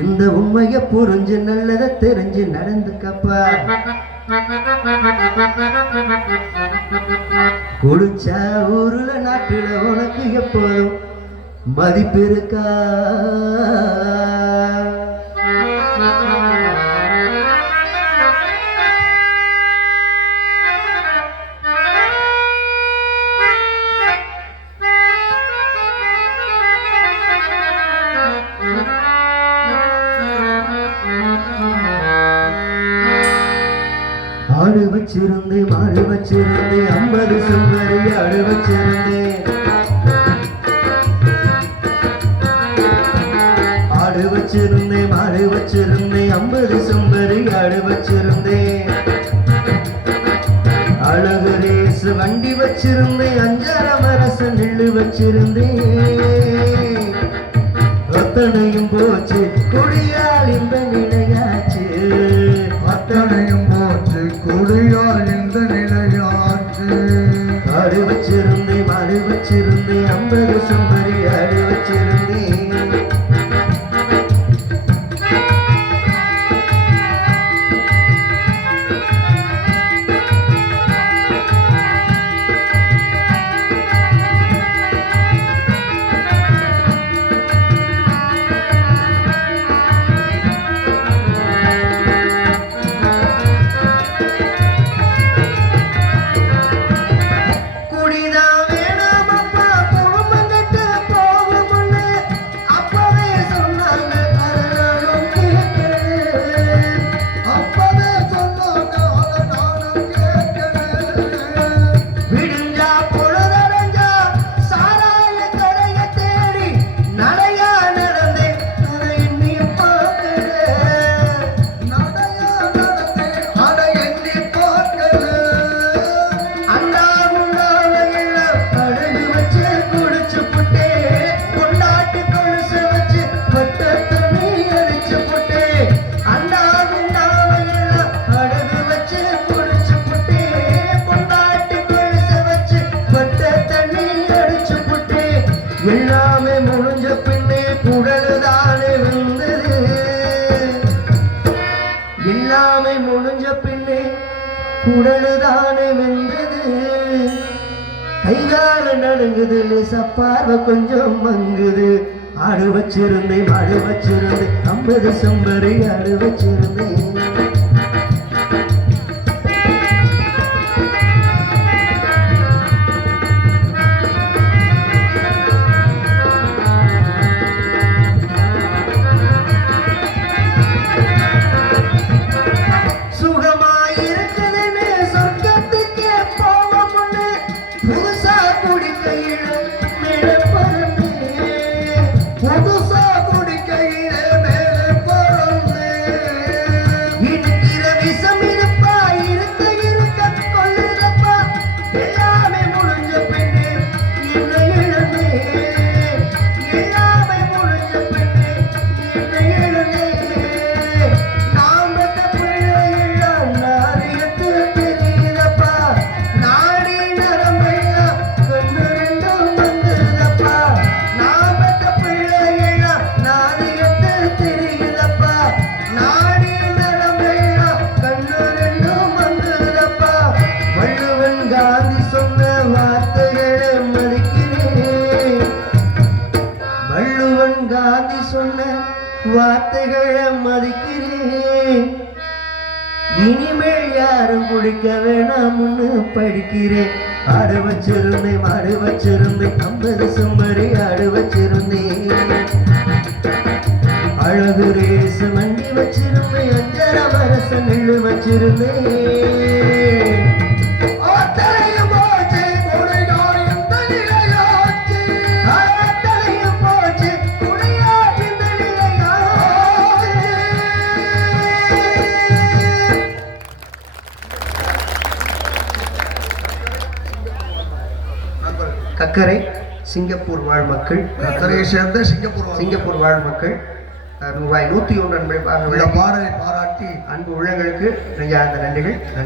இந்த உண்மைய புரிஞ்சு நல்லத தெரிஞ்சு நடந்துக்கப்பா. குடிச்சா ஊருல நாட்டுல உனக்கு எப்போதும் மதிப்பு இருக்கா? ஆடு வச்சிருந்தேன், மாடு வச்சிருந்தேன், 50 செம்பரி ஆடு வச்சிருந்தேன். ஆடு வச்சிருந்தேன், மாடு வச்சிருந்தேன், 50 செம்பரி ஆடு வச்சிருந்தேன். அழகு ரேசு வண்டி வச்சிருந்தேன், 5 மரச நெல்லு வச்சிருந்தேன். அத்தனையும் போச்சு குடியால் இந்த நிலையாச்சு. அத்தனையும் போச்சு குடியால் இந்த நிலையாச்சு. ஆடு வச்சிருந்தேன், மாடு வச்சிருந்தேன், 50 செம்பரி ஆடு வச்சிருந்தேன். எல்லாமே முடிஞ்ச பின்னே குடலுதானே வந்தது. எல்லாமே முடிஞ்ச பின்னே குடலுதானே வெந்தது. கைகால நடுங்குது, லேசப்பார்வை கொஞ்சம் மங்குது. ஆடு வச்சிருந்தேன், மாடு வச்சிருந்தேன், 50 செம்பரி ஆடு வச்சிருந்தேன். காந்தி சொன்ன வார்த்தைகளை மதிக்கிறேன். இனிமேல் யாரும் குடிக்க வேணாம்னு படிக்கிறேன். ஆடு வச்சிருந்தேன், மாடு வச்சிருந்தேன், 50 செம்பரி ஆடு வச்சிருந்தேன். அழகு ரேசு வண்டி வச்சிருந்தேன், 5 மரச நெல்லு வச்சிருந்தேன். கக்கரை சிங்கப்பூர் வாழ் மக்கள், கக்கரையை சேர்ந்த சிங்கப்பூர் வாழ் மக்கள் ரூபாய் 101 பாடலை பாராட்டி அன்பு உள்ளங்களுக்கு நெஞ்சார்ந்த நன்றிகள்.